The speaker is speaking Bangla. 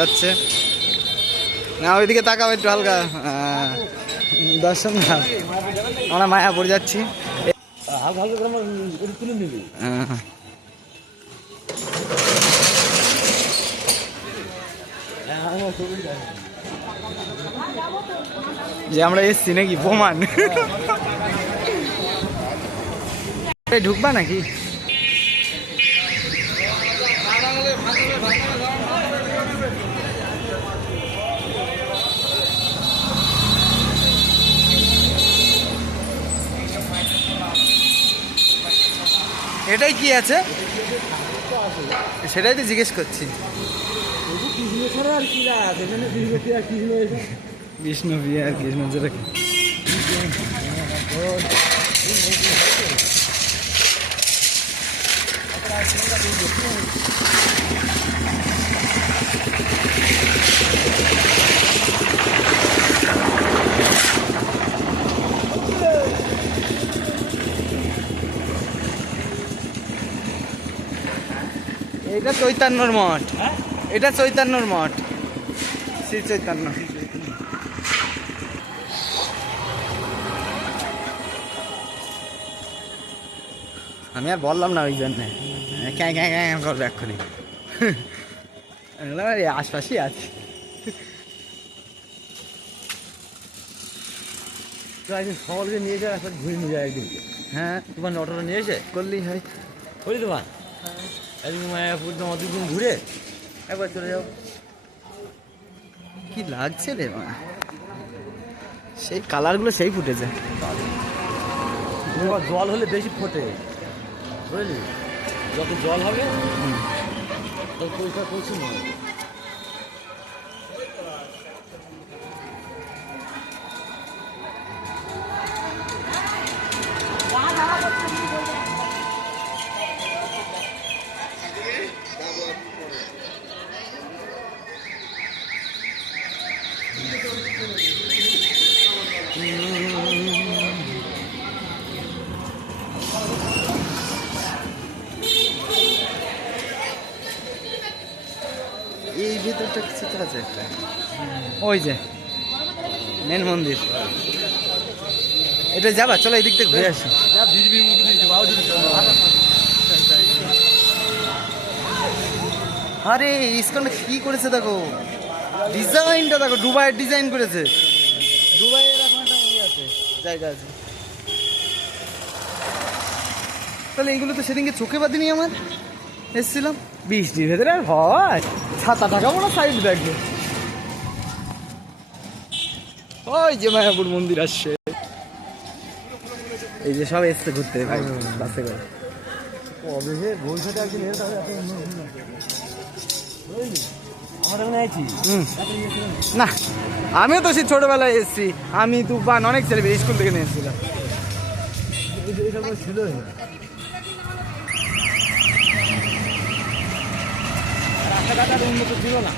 যাচ্ছে না, ওইদিকে তাকাও একটু হালকা দর্শন না, আমরা মায়াপুর যাচ্ছি। যে আমরা এসছি নাকি প্রমাণ ঢুকবা নাকি? এটাই কি আছে সেটাই তো জিজ্ঞেস করছি। বিষ্ণু বিয়ে আর কৃষ্ণ যেটা এটা চৈতন্যর মঠ, এটা চৈতন্যর মঠ, শ্রী চৈতন্য। আমি আর বললাম না ওই জন্যে ক্যাঁ ক্যাঁ ক্যাঁ করবে এক্ষুনি, আশপাশেই আছে। সকলকে নিয়ে যায়, একবার ঘুরে নিয়ে যায় একদিন। হ্যাঁ, তোমার অটোটা নিয়ে এসে করলেই হয়। বলি তোমার একদিন মায়াপুর তোমার দুদিন ঘুরে একবার চলে যাও। কি লাগছে রে মা, সেই কালারগুলো সেই ফুটেছে। জল হলে বেশি ফোটে, বুঝলি? যত জল হবে তত পরিষ্কার করছি না। এই ভিতরটা কিছু তো আছে একটা, ওই যে মেন মন্দির। এটা যাবা, চলো এই দিক থেকে ঘুরে আসি। আরে ইসকনটা কি করেছে দেখো, ডিজাইনটা দেখো, দুবাইয়ের ডিজাইন করেছে। দুবাইয়ের এখন একটা ইয়ে আছে, জায়গা আছে। তাহলে এইগুলো তো সেদিনকে চোখে বাঁধিনি আমার, এসছিলাম বৃষ্টির ভেতরে। আর হয় 7 টাকা মনে সাইড দেখবে। ওই যে মায়াপুর মন্দির আসছে, এই যে সব এসছে ঘুরতে ভাই বাসে করে। না, আমিও তো সেই ছোটবেলায় এসেছি, আমি তুফান অনেক ছেলে স্কুল থেকে নিয়ে এসেছিলাম। রাস্তাঘাট উন্নত ছিল না।